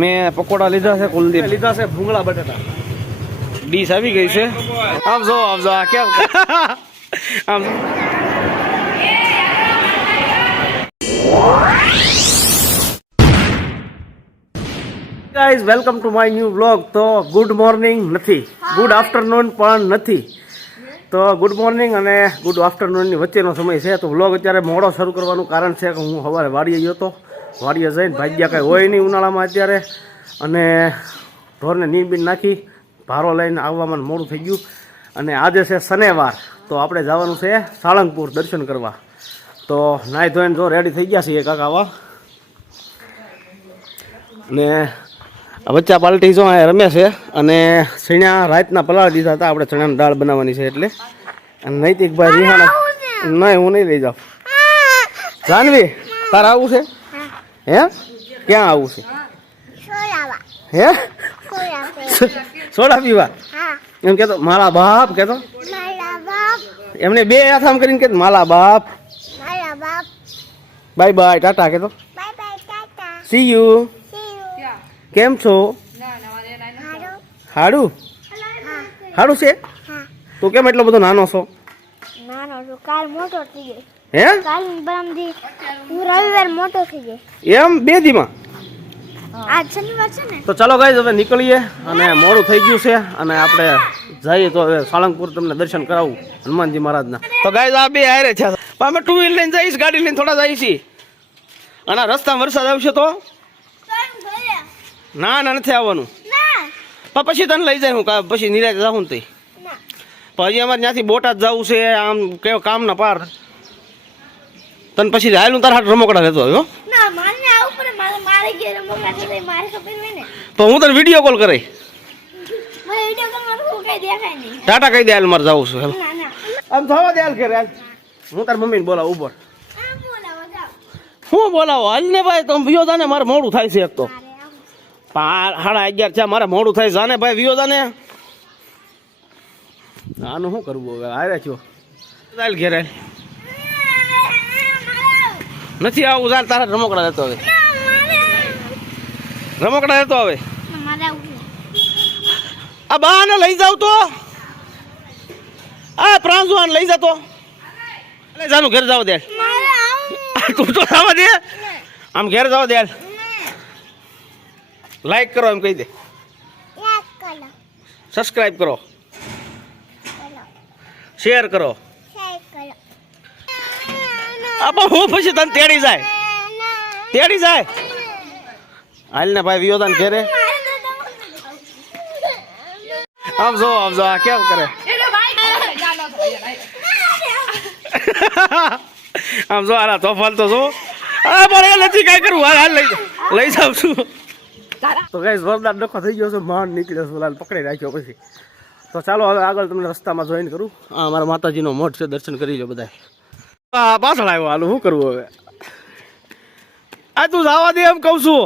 મેં પકોડા લીધા છે, કુલદીપ લીધા છે ભૂંગળા બટાટા. ડીશ આવી ગઈ છે. આમ જો આ કેમ આમ guys welcome to my new vlog. તો ગુડ મોર્નિંગ નથી, ગુડ આફ્ટરનૂન પણ નથી. તો ગુડ મોર્નિંગ અને ગુડ આફ્ટરનૂનની વચ્ચેનો સમય છે. તો વ્લોગ અત્યારે મોડો શરૂ કરવાનું કારણ છે કે હું સવારે વાડીએ ગયો હતો. વાડીએ જઈને ભાગ્યા કાંઈ હોય નહીં ઉનાળામાં અત્યારે, અને ઢોરને નીંદ બીન નાખી ભારો લઈને આવવામાં મોડું થઈ ગયું. અને આજે છે શનિવાર, તો આપણે જવાનું છે સાળંગપુર દર્શન કરવા. તો નાહી ધોઈને જો રેડી થઈ ગયા છીએ કાકા આવા. અને બચ્ચા પાલટી જો અહીંયા રમે છે. અને ચણા રાતના પલાળી દીધા હતા, આપણે ચણાની દાળ બનાવવાની છે એટલે. અને નૈતિકભાઈ રિહાણા નહીં, હું નહીં લઈ જાઉં. જાનવી તારે આવું છે? હે ક્યાં આવું છે? હે સોડા પીવા? એમ કેતો મારા બાપ, કેતો એમને બે હાથ આમ કરીને કે મારા બાપ. બાય બાય ટાટા કેતો. C you. કેમ છો? હાડું હાડું છે? તું કેમ એટલો બધો નાનો છો? કાલ મોટો થઈ ગયો. હે કાલ બરામથી હું રવિવાર મોટો થઈ ગયો. એમ બે દીમાં? આજ શનિવાર છે ને. તો ચાલો ગાઈઝ હવે નીકળીએ, અને મોડું થઈ ગયું છે. અને આપણે જઈએ તો હવે સાળંગપુર તમને દર્શન કરાવું હનુમાનજી મહારાજના. તો ગાઈઝ આ બે હારે છે. અમે ટુ વ્હીલ લઈને જઈશ, ગાડી લઈને થોડા જઈએ છીએ. અને રસ્તામાં વરસાદ આવશે તો? ના ના નથી આવવાનું. પણ પછી તને લઈ જાય હું પછી નિરાતે જાઉં ને. પછી અમારે ત્યાંથી બોટાદ જવું છે, આમ કેવો કામના પાર. તને પછી હાલું તારા હાથ રમકડા લેતો આવ્યો. તો હું તને વિડીયો કોલ કરે ટાટા કહી દે હાલ મારે જવું છું. આમ થવા દે હાલ ઘરે હાલ. હું તાર મમ્મીને બોલાવું ઉપર. હું બોલાવો હાલ ને ભાઈ, તમે વિયો જાને, મારે મોડું થાય છે. એક તો 11:30 છે, મારે મોડું થાય. જાને ભાઈ વિયો જાને. આનું શું કરવું હવે? હારે છો ચાલ ઘેરે. નથી આવું, ચાલ તારા રમકડા લેતો હવે. રમકડા લેતો હવે. આ બાને લઈ જાવ તો, આ પ્રાંજુઆને લઈ જતો. એટલે જાનું ઘેર જાવ દે. તું તો જવા દે, આમ ઘેર જાવ દે. લાઈક કરો એમ કહી દે, સબસ્ક્રાઇબ કરો, શેર કરો. આપા હું પછી તને તેડી જાય. હાલ ને ભાઈ વિયોદાન ઘેરે. આમ જો આ કેમ કરે. આમ જો આલા તોફાન તો જો. પણ એ નથી કઈ કરવું. હાલ લઈ જાઉં છું. તો ગાઈસ જોરદાર ડખો થઈ ગયો છે. માંડ નીકળ્યો છું, લાલ પકડી રાખ્યો પછી. તો ચાલો હવે આગળ તમને રસ્તામાં જોઈન કરું. આ મારા માતાજીનો મઠ છે, દર્શન કરી લો બધા. પાછળ આવ્યો, હાલું શું કરવું હવે? આ તું જવા દે એમ કઉ છું.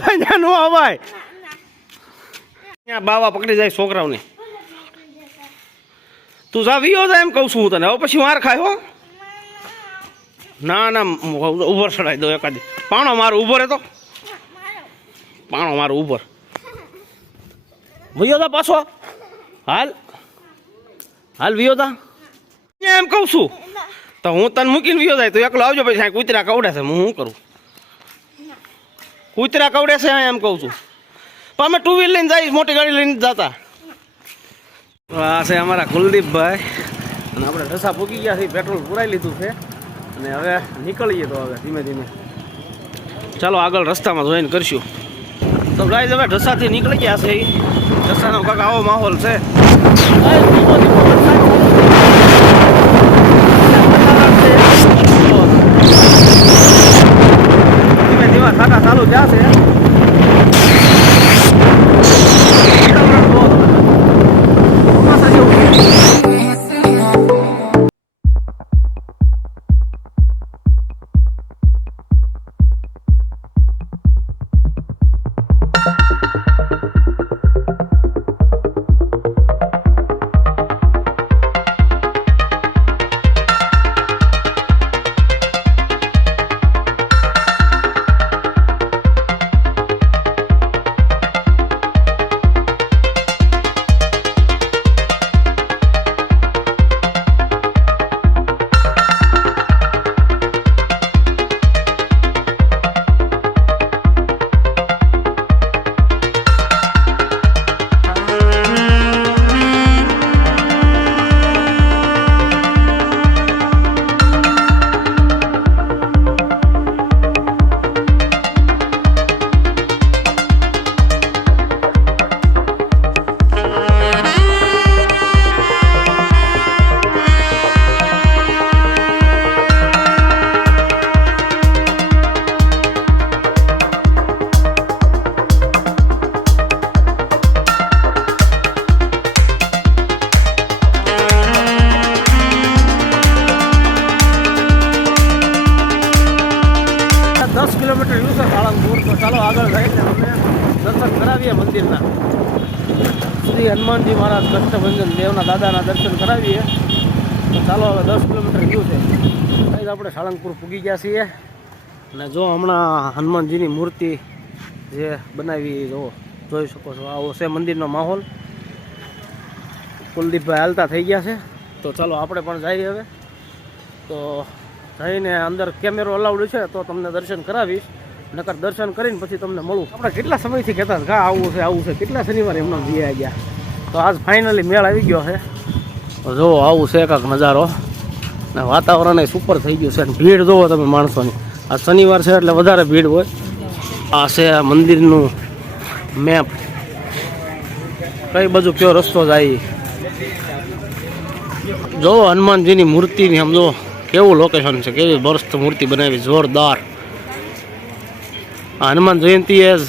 ભાઈ ત્યાં નો અવાય, ત્યાં બાવા પકડી જાય છોકરાઓને. તું જાવ્યો જાય એમ કઉ છું હું તને. હવે પછી માર ખાય હો. ના ઉભર ચડાવી દો એકાદી. પાણો મારો ઉભો રહેતો, પાણો મારો ઉપર વિયોદા પાછો. હાલ વિયોદા એમ કઉ છું. તો હું તને મૂકીને વિયો જાય તો એકલો આવજો. પછી કૂતરા કવડે છે, હું શું કરું? કૂતરા કવડે છે એમ કઉ છું. પણ અમે ટુ વ્હીલ લઈને જઈશ, મોટી ગાડી લઈને જતા. આ છે અમારા કુલદીપભાઈ. અને આપણે ઢસા પૂકી ગયા છે, પેટ્રોલ પુરાઈ લીધું છે. અને હવે નીકળીએ. તો હવે ધીમે ધીમે ચાલો આગળ રસ્તામાં જોઈને કરશું. તો ગાઈઝ હવે ઢસાથી નીકળી ગયા છે. ઢસાનો કાંક આવો માહોલ છે. ધીમે ધીમે થાકા ચાલુ થયા છે. એટલે તમને દર્શન કરાવીએ મંદિરના. શ્રી હનુમાનજી મહારાજ કષ્ટભંજન દેવના દાદાના દર્શન કરાવીએ. તો ચાલો હવે 10 કિલોમીટર ગયું છે. અહીં આપણે સાળંગપુર પૂગી ગયા છીએ. અને જો હમણાં હનુમાનજીની મૂર્તિ જે બનાવી જોઈ શકો છો, આવો છે મંદિરનો માહોલ. કુલદીપભાઈ હાલતા થઈ ગયા છે. તો ચાલો આપણે પણ જઈએ હવે. તો જઈને અંદર કેમેરો અલાઉડ છે તો તમને દર્શન કરાવીશ. નકર દર્શન કરીને પછી તમને મળું. આપણે કેટલા સમયથી કહેતા હતા આવું છે કેટલા શનિવારે એમના જઈ ગયા. તો આજ ફાઇનલી મેળ આવી ગયો છે. જો આવું છે કાંક નજારો. ને વાતાવરણ સુપર થઈ ગયું છે. અને ભીડ જોવો તમે માણસોની. આ શનિવાર છે એટલે વધારે ભીડ હોય. આ છે આ મંદિરનું મેપ. કઈ બાજુ કયો રસ્તો જાય. જો હનુમાનજીની મૂર્તિની આમ જો કેવું લોકેશન છે, કેવી મસ્ત મૂર્તિ બનાવી, જોરદાર. હનુમાન જયંતીએ જ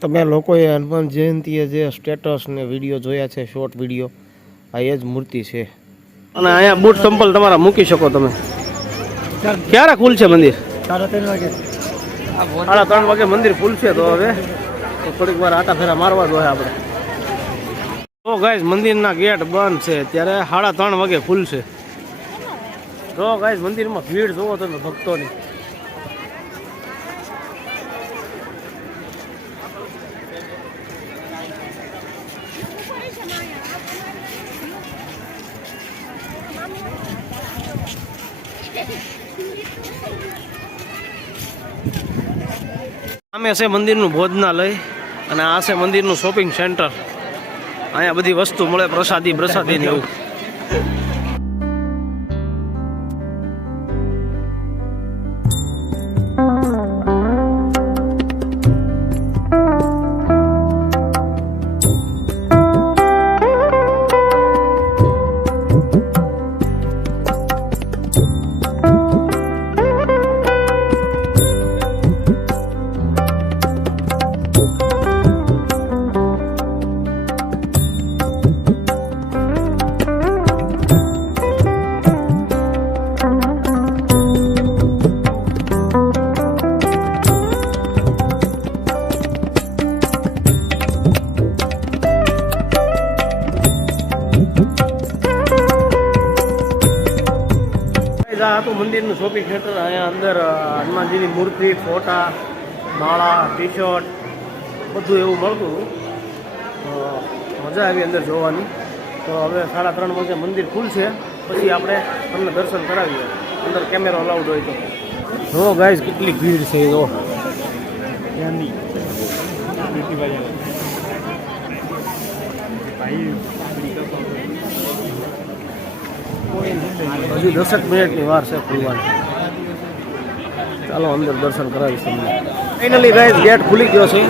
તમે લોકોએ હનુમાન જયંતીએ જે સ્ટેટસ ને વિડીયો જોયા છે, શોર્ટ વિડીયો, આ એ જ મૂર્તિ છે. અને અહીંયા બૂટ ચંપલ તમારા મૂકી શકો તમે. ક્યારે ખુલશે મંદિર? 3:30 વાગે. 3:30 વાગે મંદિર ખુલશે. તો હવે તો થોડીક વાર આટા ફેરા મારવા જોઈએ આપણે. તો ગાઈઝ મંદિરના ગેટ બંધ છે, ત્યારે 3:30 વાગે ખુલશે. તો ગાઈઝ મંદિરમાં ભીડ જોવો તમે ભક્તોની. સામે છે મંદિરનું ભોજનાલય અને આ છે મંદિરનું શોપિંગ સેન્ટર. અહીંયા બધી વસ્તુ મળે, પ્રસાદી ને એવું. આ હતું મંદિરનું શોપિંગ સેન્ટર. અહીંયા અંદર હનુમાનજીની મૂર્તિ, ફોટા, માળા, ટી શર્ટ બધું એવું મળતું હતું. તો મજા આવી અંદર જોવાની. તો હવે 3:30 વાગે મંદિર ખુલશે, પછી આપણે તમને દર્શન કરાવીએ. અંદર કેમેરો અલાઉડ હોય તો. જો ગાઈઝ કેટલી ભીડ છે. જો હજુ 10 મિનિટની વાર છે ખુલવાની. ચાલો અંદર દર્શન કરાવીશ તમને. ફાઇનલી ગાઈઝ ગેટ ખુલી ગયો છે.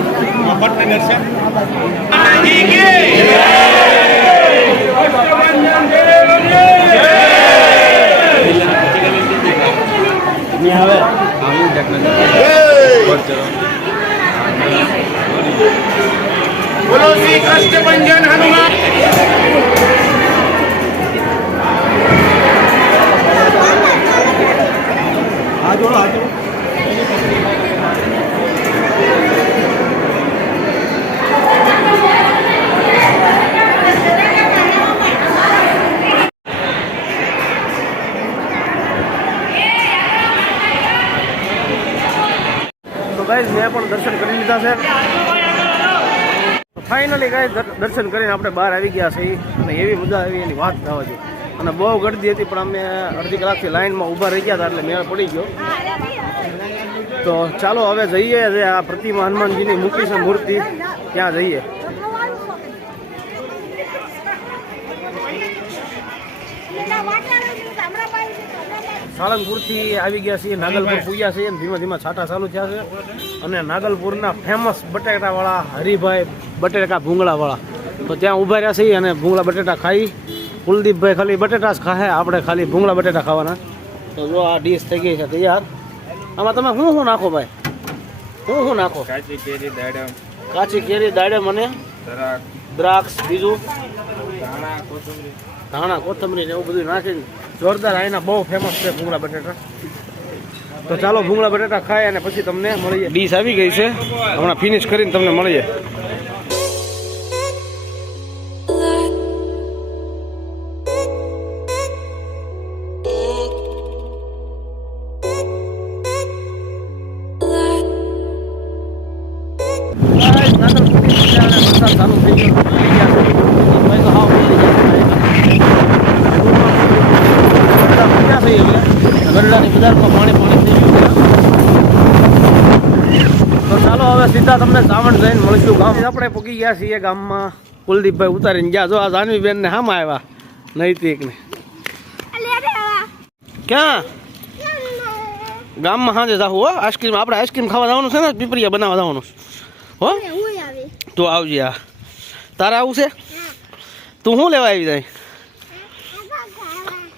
બોલો શ્રી કષ્ટભંજન હનુમાન. ગાઈઝ મેં પણ દર્શન કરી લીધા છે. ફાઇનલી ગાઈઝ દર્શન કરીને આપણે બહાર આવી ગયા છે. અને એવી મજા આવી એની વાત થવા જોઈએ. અને બહુ ગળદી હતી પણ અમે અડધી કલાકથી લાઇનમાં ઊભા રહી ગયા હતા એટલે મેળ પડી ગયો. તો ચાલો હવે જઈએ. જે આ પ્રતિમા હનુમાનજીની મૂકી છે મૂર્તિ, ત્યાં જઈએ. સાળંગપુરથી આવી ગયા છીએ, નાગલપુર પૂગ્યા છીએ. ધીમે ધીમે છાંટા ચાલુ થયા છે. અને નાગલપુરના ફેમસ બટેટાવાળા હરિભાઈ બટેટા ભૂંગળાવાળા, તો ત્યાં ઊભા રહ્યા છીએ અને ભૂંગળા બટેટા ખાઈ. કુલદીપભાઈ ખાલી બટેટા જ ખાય, આપણે ખાલી ભૂંગળા બટેટા ખાવાના. તો જો આ ડીશ થઈ ગઈ છે તૈયાર. આમાં તમે શું નાખો ભાઈ? શું નાખો? કાચી કેરી, દાડમ અને દ્રાક્ષ, બીજું ધાણા, કોથમરી ને એવું બધું નાખીને જોરદાર. અહીંના બહુ ફેમસ છે ભૂંગળા બટેટા. તો ચાલો ભૂંગળા બટાટા ખાય અને પછી તમને મળીએ. ડીશ આવી ગઈ છે, હમણાં ફિનિશ કરીને તમને મળીએ. ગરડાની બજારમાં પાણી થઈ ગયું. તો ચાલો હવે સીધા તમને સાવણ જઈને મળીશું. ગામ આપણે પગી ગયા છીએ ગામમાં. કુલદીપભાઈ ઉતારીને ગયા. જો આ જાનવીબેન ને હામાં આવ્યા નૈતિક ને. ક્યાં ગામમાં સાંજે જાવું હો. આઈસ્ક્રીમ આપણે આઈસ્ક્રીમ ખાવા જવાનું છે ને, પીપરિયા બનાવવા જવાનું હો. તો આવજે. આ તારે આવું છે? તું શું લેવા આવી જાય?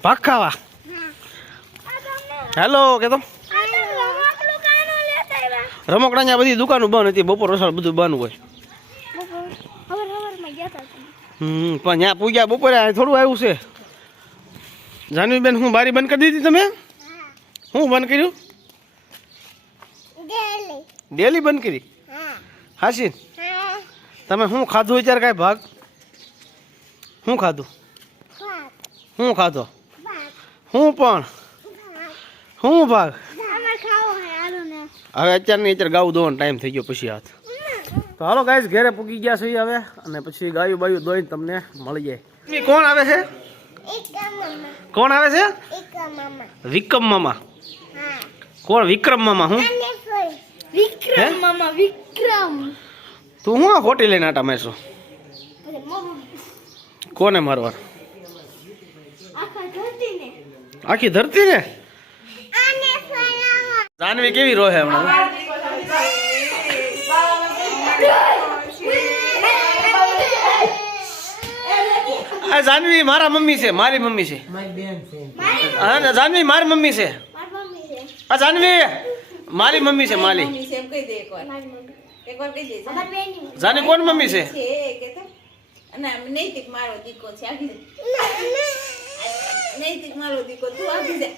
ભાગ ખાવા. હેલો કે તો રમકડા ત્યાં બધી દુકાનો બંધ હતી. બપોર રસાળ બધું બંધ હોય. પણ ત્યાં પૂગ્યા બપોરે થોડું આવ્યું છે. જાનવીબેન હું બારી બંધ કરી દીધી તમે? હું બંધ કર્યું? ડેલી બંધ કરી? હાસી તમે શું ખાધું અત્યારે? કાંઈ ભાગ શું ખાધું? શું ખાધો? હું પણ શું ભાગ? હવે અત્યારે ગાવું દોવાનો ટાઈમ થઈ ગયો પછી હાથ. તો હાલો ગાઈસ ઘરે પૂગી ગયા છે હવે, અને પછી ગાયું બાયું દોઈને તમને મળી જાય. કોણ આવે છે? કોણ આવે છે? વિક્રમ મામા. કોણ વિક્રમ મામા? હું વિક્રમ મામા. વિક્રમ તું હું આ ખોટી લઈને આટા મારશો? કોને મારવા? આખી ધરતી ને. જાનવી કેવી રોહે હમણાં? આ જાનવી મારા મમ્મી છે, મારી મમ્મી છે. હા જાનવી મારી મમ્મી છે. આ જાનવી મારી મમ્મી છે. માલી જાનવી કોણ મમ્મી છે? નૈતિક મારો દીકો છે. નૈતિક મારો દીકો તું આવી જા.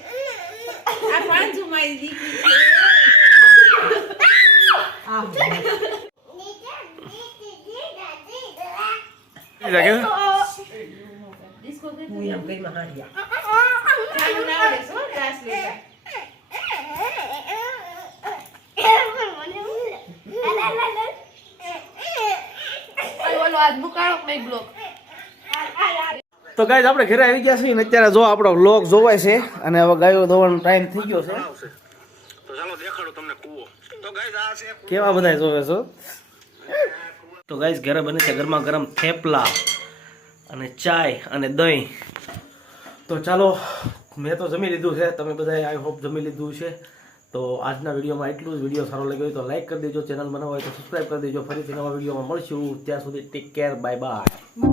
આ પાંચું મારી દીકરી ડિસ્કો કે હું એમ કઈ માં હાડિયા ચાલુ ના આવે સો ગ્લાસ લેતા. તો ગાઈસ આપણે ઘરે આવી ગયા છીએ ને અત્યારે જો આપણો વ્લોગ જોવાય છે, અને હવે ગાયો દોવાનો ટાઈમ થઈ ગયો છે. તો ચાલો દેખાડો તમને કૂવો. તો ગાઈસ આ છે કેવા બધા જોવે છો. તો ગાઈસ ઘરે બને છે ગરમા ગરમ થેપલા અને ચાય અને દહીં. તો ચાલો મેં તો જમી લીધું છે, તમે બધા આઈ હોપ જમી લીધું છે. તો આજના વિડીયોમાં એટલું જ. વિડીયો સારો લાગ્યો હોય તો લાઈક કરી દેજો, ચેનલ બનાવવા હોય તો સબસ્ક્રાઈબ કરી દેજો. ફરીથી નવા વિડીયોમાં મળશું. ત્યાં સુધી ટેક કેર, બાય બાય.